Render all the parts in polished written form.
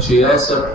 66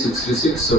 66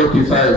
85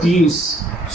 30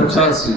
85।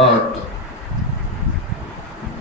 8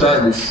40।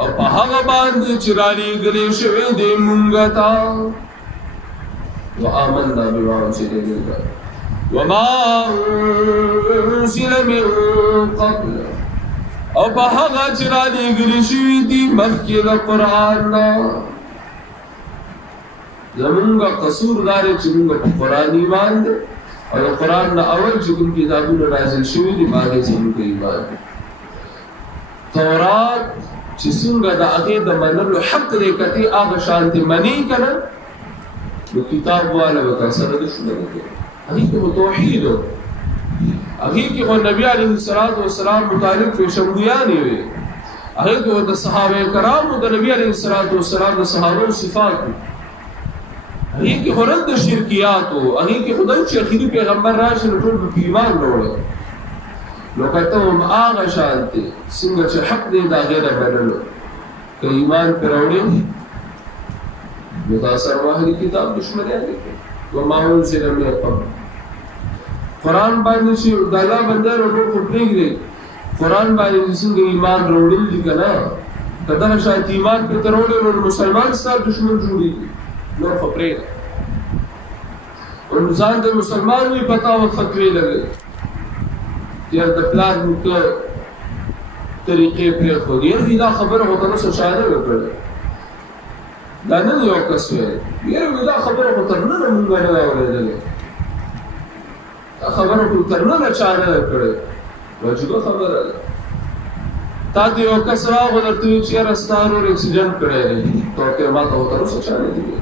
او په هغه باندې چې رالیږلې شوې دي مونږ ته وآمنا بما أنزل إلينا وما أنزل من قبل او په هغه چې رالیږلې شوې دي مخکې د قرآن نه زمونږ قصور دا دی چې مونږ په قرآن ایمان دی او د قرآن نه اول چې کوم کتابونه نازل شوي دي په هغې زمونږ ایمان دی تورات چې څنګه د هغې د منلو حق دی که ته هغه شانتې منې که نه نو کتاب والا به تا سره دښمني کوي هغې کې خو توحید و هغې کې خو نبي علیه السلام متعلق پیشنګویانې وې هغې کې خو د صحابه کرامو د نبي علیه السلام د صحابو صفات وي هغې کې خو رد د شرکیات و هغې کې خو دا چې اخري پیغمبر راشي نو ټول به ایمان راوړی نو که ته هم هغه شان دی څنګه چې حق دی د هغې نه منلو که ایمان پرې راوړې نو دا سره اهلي کتاب دښمنیان دي وما أنزل من قبل قرآن باندې چې د الله بنده ورو خو پرېږدي قرآن باندې څنګه ایمان راوړل دي که نه که دغه شان ایمان پرې ته راوړې نو مسلمان ستا دښمن جوړېږي نور خو پرېږده او ځان د مسلمان وي پتا و فتوې لګوي یار د پلار نیکه طریقې پرېښودې یاره دا خبره خو تر اوسه چا نه وه کړې دا نن یو کس ویل یاره دا خبره خو تر ننه مونږ نه ده اورېدلې دا خبره خو تر ننه چا نه ده کړې عجیبه خبره ده تا ته یو کس راغی درته وایي چې یاره ستا ورور اکسیډنټ کړی دی ته ورته ما ته خو تر اوسه چا نه دي ویلي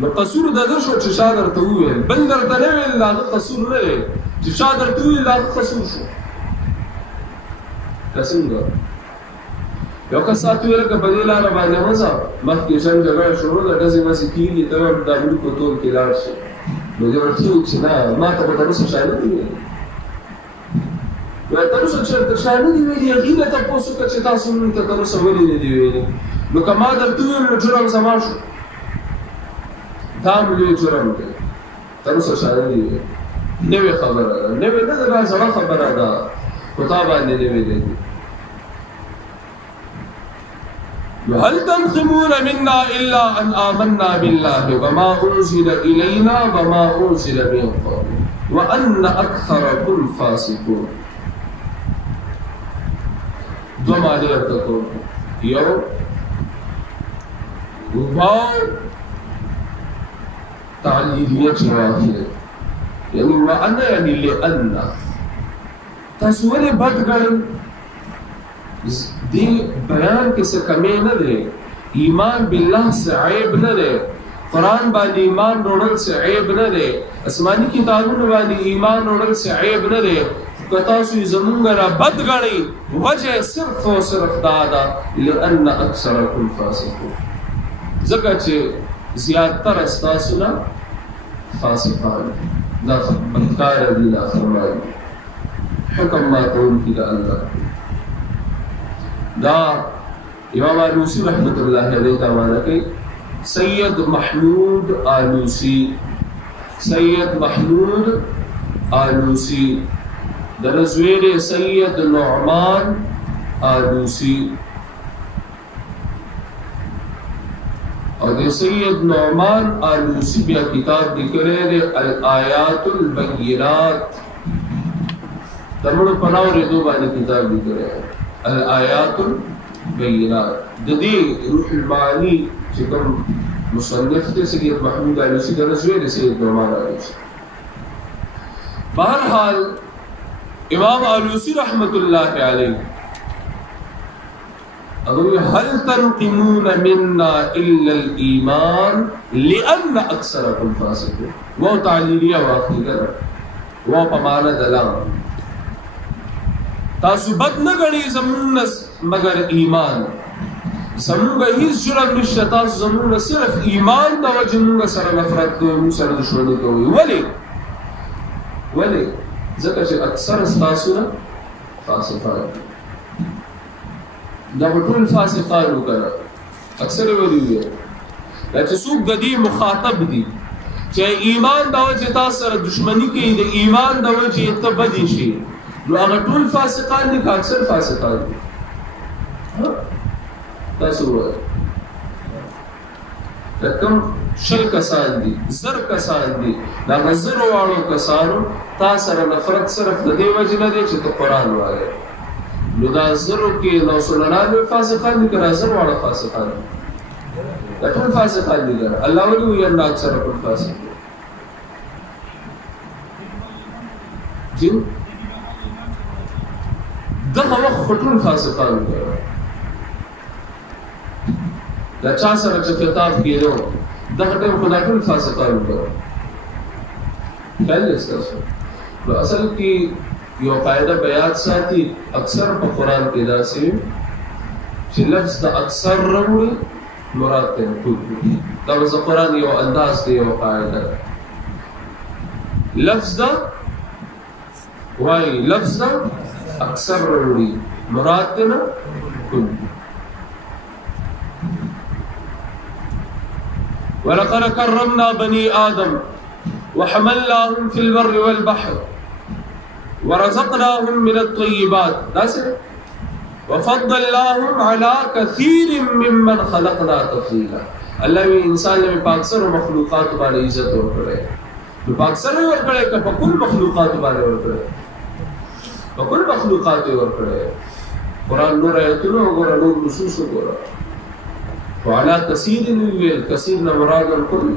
نو قصور د ده شو چې چا درته وویل بل درته نه ویل د هغه قصور نه دی چې چا درته وویل د هغه قصور شو که څنګه یو کس تا ته ویل که په دې لاره باندې مه ځه مخکې جنګ جګړه شروع ده ډزې مسې کېږي ته به د امریکو تور کې لاړ شي نو دې ورته وویل چې نه ما ته به تر اوسه چا نه دي ویلي تر اوسه چېرته چا نه دي ویلي هغې نه تپوس وکړه چې تاسو مونږ ته تر اوسه ولې نه دي ویلي نو که ما درته وویل نو جرم زما شو دا هم لوی جرم دی تر اوسه چا نه دي ویلي نوې خبره ده نوې نه ده دا زړه خبره ده خو تا باندې نوې دی هل تنقمون منا إلا أن آمنا بالله وما أنزل إلينا وما أنزل من قبل وأن أكثركم فاسقون دو معنی ورته کوم یو واو تعلیلیه چې واخلې یعنی وأن یعنی لأن تاسو ولې بد ګڼئ دی بیان کې څه کمی نه دی ایمان بالله څه عیب نه دی قرآن باندې ایمان وروړل څه عیب نه دی آسماني کتابونو باندې ایمان وروړل څه عیب نه دی که تاسو یې زمونږ نه بد ګڼئ وجه صرف او صرف دا ده لأن اکثرکم فاسقون ځکه چې زیاتره ستاسو نه فاسقان دا بدکاره دي نافرمان حکم ماتونکي د الله دا امام آلوسی رحمت اللہ علیہ تعالیٰ کے سید محمود آلوسی درزویر سید نعمان آلوسی اور دے سید نعمان آلوسی بیا کتاب دکھرے دے الآیات البینات تمڑ پناو ردو بانی کتاب دکھرے الآیات البینات ددی روح المعانی چې کوم مصنف دی سید محمود آلوسی درزوی دی سید نعمان آلوسی بہرحال امام آلوسی رحمت اللہ علیہ اگر هل تنقمون منا الا الایمان لان اکثرکم فاسقون وہ تعلیلیہ واقعی کر وہ پمانہ دلام تاسو بد نه غړي زمونږ مگر ایمان زمونږ هیڅ جرم نشته تاسو زمونږ صرف ایمان د وجې مونږ سره نفرت کوئ مونږ سره دښمني کوئ ولې ځکه چې اکثر ستاسو نه فاسقان دا به ټول فاسقان وکړه اکثر یې ولې وویل دا چې څوک د دې مخاطب دي چې ایمان د وجې تاسو سره دښمني کوي د ایمان د وجې ته بدې شي نو هغه ټول فاسقان دي که اکثر فاسقان دي تاسو وایي لکم شل کسان دي زر کسان دي دا زر واړو کسانو تا سره نفرت صرف د دې وجې نه دی چې ته قرآن وایې نو دا زرو کې 999 فاسقان دي که دا زر واړه فاسقان دي دا ټول فاسقان دي ګره الله ولي وایي ان اکثرکم فاسقون جن دغه وخت خو ټول فاسقان ګره دا چا سره چې خطاب کېدو دغه ټیم خو دا ټول فاسقان ګره خیال دی ستاسو نو اصل کې یو قاعده بیان ساتي اکثر په قرآن کې داسې وي چې لفظ د اکثر راوړي مراد ته ټول دا د قرآن یو انداز دی یو قاعده لفظ دا وایي لفظ دا اکثر راوړي مراد ته نه ټول ولقد كرمنا بني آدم وحملناهم في البر والبحر ورزقناهم من الطيبات وفضلناهم على كثير ممن خلقنا تفضيلا الله وی انسان نے پاکسر مخلوقات باندې عزت ورکړي نو پاکسر ورکړي که په کل مخلوقات باندې ورکړي په کل مخلوقات ورکړي قرآن نور آیتونه وګوره نور نصوص وګوره وعلى كثير ویل كثير نه مراد الكل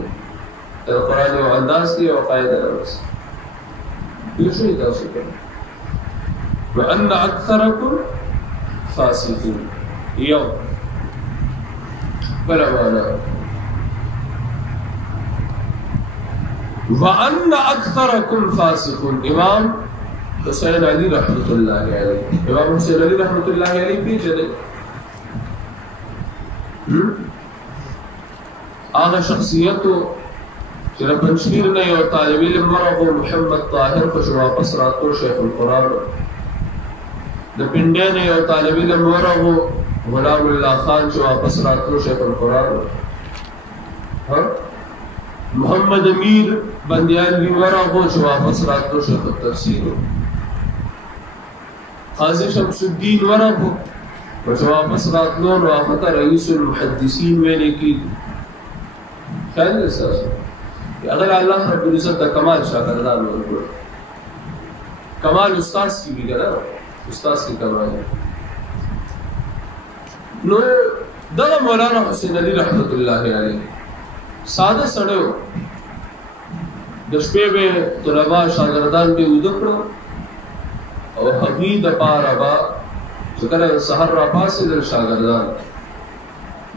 القرآن یو انداز دی او قاعده ده بس يشوي تاسو وأن أكثركم فاسقون يوم بلا معنى وأن أكثركم فاسقون إمام حسين علي رحمة الله عليه إمام حسين علي رحمة الله عليه بيجده هذا شخصيته چې پنځیر نه یو طالب علم ورغو محمد طاهر په شو واپس راتو شیخ القرآن د پنډیا نه یو طالب علم ورغو غلام الله خان چې واپس راتو شیخ القرآن محمد امیر بندیان وی ورغو چې واپس راتو شیخ التفسیر قاضی شمس الدین ورغو چې واپس راتلو نو هغه رئیس المحدثین ویل کی خیال اساس اگر الله رب العزت دا کمال شاگردان ورکړي کمال استاد کی بھی ګره استاد کی کمال نو دا مولانا حسین علی رحمت الله علیه ساده سړیو د شپې به طلبه شاگردان به ودکړو او هغوی د پاره با چې کله سحر را پاسې د شاگردان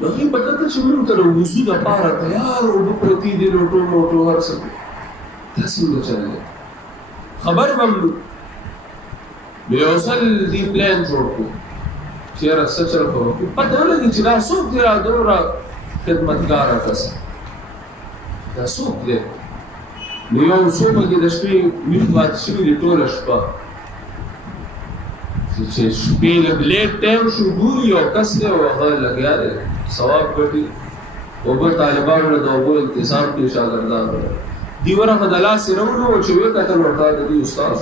نو هی په دغه چې موږ ته وضو د پاره تیار او پرتی دی لوټو موټو هر څه تاسو نه چلے خبر هم به اوسل دی پلان جوړ کو چې راځه چر کو پته ولګی چې دا څوک دی را دوره خدمتګار تاسو دا څوک دی نو یو څوک کې د شپې میخوات شي د ټول شپه چې شپې له لیټ ټایم شو ګوري او کس دی او هغه لګیا دی ثواب ګټي او به طالبانو له دوه انتظام کې شاګردان دی ورغه د لاس رونو چې وې کته ورته د استاد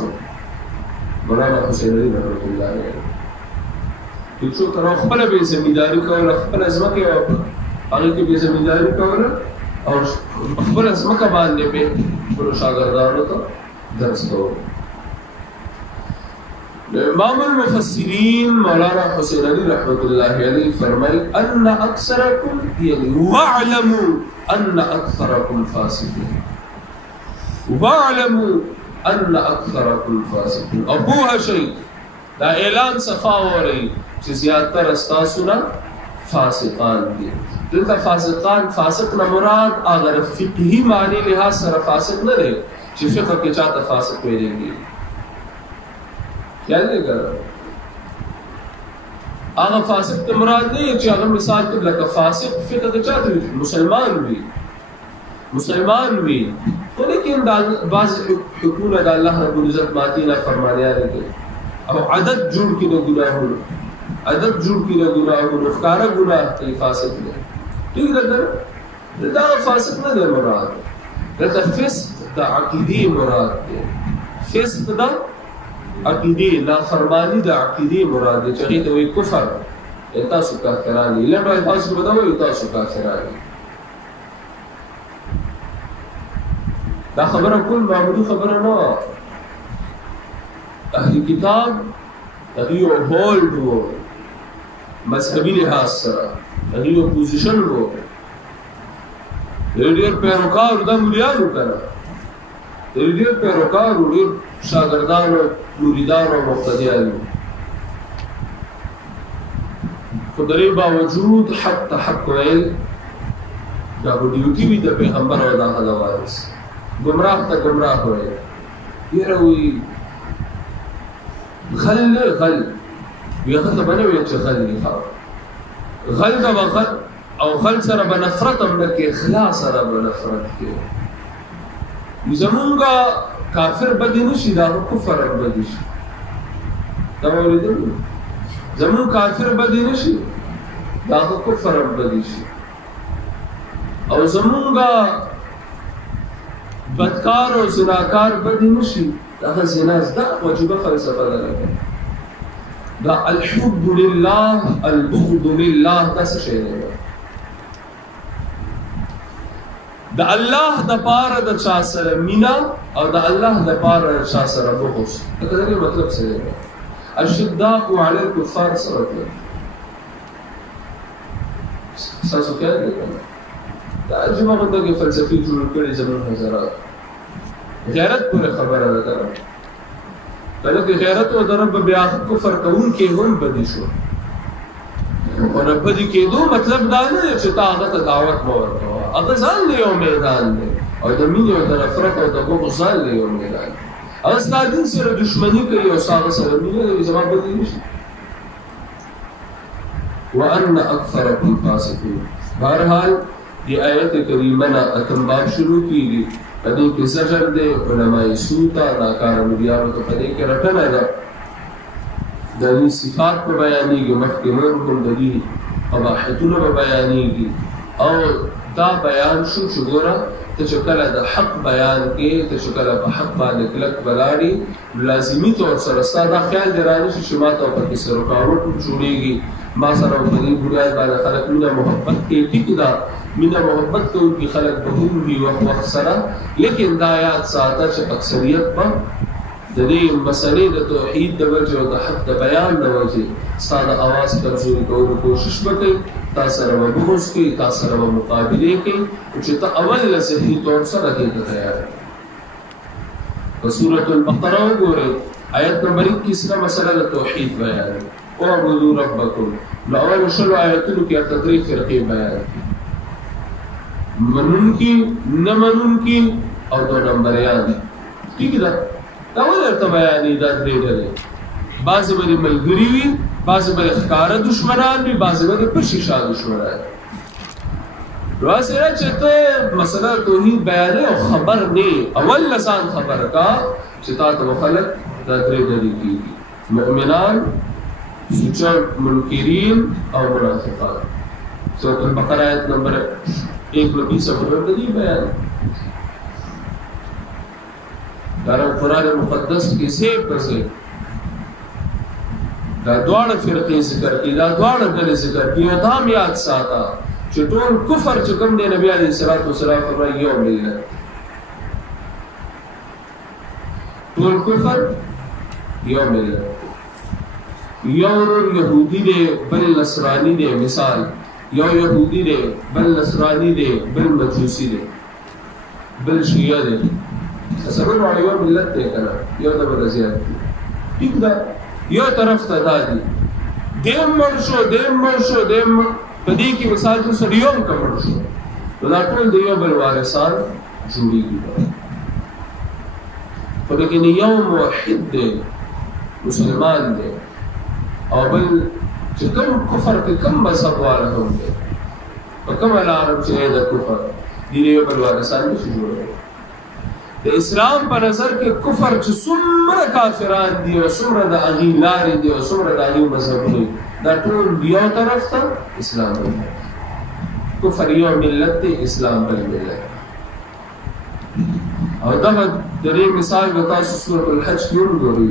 مولانا حسین علی رحمت الله علیه چې تر خپل به زمینداری کول خپل ځمکه او هغه کې به زمینداری کول او خپل ځمکه باندې به ټول شاګردانو ته درس کول امام المفسرین مولانا حسین علی رحمت الله علیه فرمای ان اکثرکم یعنی واعلموا ان اکثرکم فاسقون واعلموا ان اکثرکم فاسقون ابوها شیء دا اعلان صفا وری چې زیاتره استاسو نه فاسقان دي دلته فاسقان فاسق نه مراد اگر فقهی معنی لحاظ سره فاسق نه دی چې فقه کې چاته فاسق ویلېږي خیال دی ګره هغه فاسق ته مراد دی چې هغه مثال کې لکه فاسق فقه کې چاته مسلمان وي خو لیکن بعض حکومت د الله رب العزت ماتی نه فرمانیا دي او عدد جوړ کې د ګناهونو ښکارا ګناه کوي فاسق دی ٹھیک ده دا فاسق نه دی مراد دا فسق د عقیدې مراد دی فسق دا عقیدې نافرمانی د عقیدې مراد دی چې هغه ته وایي کفر تاسو کافران دي لنډه تاسو به دا وایي تاسو کافران دي. دا خبره کول معمولي خبره نه وه. اهل کتاب هغوی یو هولډ و مذهبي لحاظ سره، هغوی یو پوزیشن و، ډېر پیروکار دا مولیان و که نه، ډېر پیروکار و، ډېر شاګردان و مریدان و مقتدیان و، خو د دې باوجود حق ته حق ویل دا په ډیوټي وي د پیغمبر او د هغه وارث. ګمراه ته ګمراه ویل یاره وایي غل نه غل وي هغه ته به نه ویل چې غل دي غل ته به غل او غل سره به نفرت هم نه کوي، اخلاص سره به نفرت کوي. زمونږ کافر بدې نه شي دا کفر هم بدې شي. دا مې اورېدلي زمون کافر بدی نشي دا کفر بدی شي او زمونگا بدکار او زناکار بدی نشي دا زنا زده واجبه فلسفه ده. دا الحب لله البغض لله دا څه شی دی؟ دا الله د پاره د چا سره مینا او دا الله د پاره د چا سره بغض. دا دغه مطلب څه دی؟ الشداء على الكفار صارت له اساسو کې دا جمع غوډه فلسفي جوړ کړي زموږ نظرات غیرت پر خبره ده کله چې غیرت او درب بیا کفر کوون کې هم بدی شو او رب دې کېدو مطلب دا نه چې تا هغه ته دعوت مو ورکوه، هغه ځان له یو میدان دی او د مینې او د نفرت او د بغض ځان له یو میدان دی. او ستا دین سره دشمنی کوي او ستا سره مینه کوي زما بدی نشي. وان اکثرکم فاسقون. بہرحال یہ آیت کریمه نه اتم باب شروع کیږي په دې کې زجر دی علماء سوء ته ناکاره مریانو ته په دې کې رټنه ده د دې صفات په بیانېږي، مخکې نور کوم د دې قباحتونه په بیانېږي او دا بیان شو چې ګوره ته چې کله د حق بیان کې ته چې کله په حق باندې کلک ولاړې لازمي طور سره ستا دا خیال دې رانشي چې ما ته پکې څه رکاوټ جوړېږي، ما سره په دې بنیاد باندې خلک مینه محبت کوي. ټیک ده مینه محبت کوونکي خلک به هم وي وخت سره، لیکن دا یاد ساته چې اکثریت به د دې مسلې د توحید د وجې او د حق د بیان د وجې ستا د اواز کمزوري کولو کوشش به کوي، تا سره به بغض کوي، تا سره به مقابلې کوي چې ته اول له ذهني طور سره دې ته تیار یې. په سورة البقره وګورئ آیت نمبر 21 نه مسله د توحید بیان دی. اعبدوا ربکم نو اول شلو آیتونو کې اته درې فرقې بیان دي، منونکي نه منونکي او دو نمبریان. ټیک ده دا ولې ورته بیانې دا درې ډلې؟ بعضې به دې ملګري وي، بعضې به دې ښکاره دشمنان وي، بعضې به دې په شیشه دشمنان وي. راسره چې ته مسله توحید بیانې او خبر نه اول لسان خبر کا چې تا ته خلک دا درې ډلې کېږي، مؤمنان، سوچا منکرین او منافقان. سورۃ البقرہ آیت نمبر 120 خبر دې بیان دارو قرآن مقدس کی سیب پر سیب دا دوار فرقی ذکر کی، دا دوار ڈلی ذکر کی. او دام یاد ساتا چطور کفر چکم دے نبی علیہ السلام فرمائی یو ملت طول کفر یو ملت یو یہودی دے بل نصرانی دے، مثال یو یہودی دے بل نصرانی دے بل مجوسی دے بل شیعہ دے سبب والی یو ملت دے کنا یو دا برزیات دی. ٹھیک دا یو طرف تا دا دی دیم مرشو پدی کی مثال تو سر یوم کا مرشو تو دا ٹول دے یو بالوارثان جوڑی گی دا تو لیکن یو موحد دے مسلمان دے او بل چکم کفر کے کم مذہب والا ہوں دے وکم العرب چاہے دا کفر دینے یو بالوارثان دے جوڑ دے. د اسلام په نظر کې کفر چې څومره کافران دي او څومره د هغې لارې دي او څومره د هغې مذهبونه دي دا ټول یو طرف ته اسلام دی. کفر یو ملت دی، اسلام بل ملت. او دغه د دې مثال به تاسو سورة الحج کې وګورئ.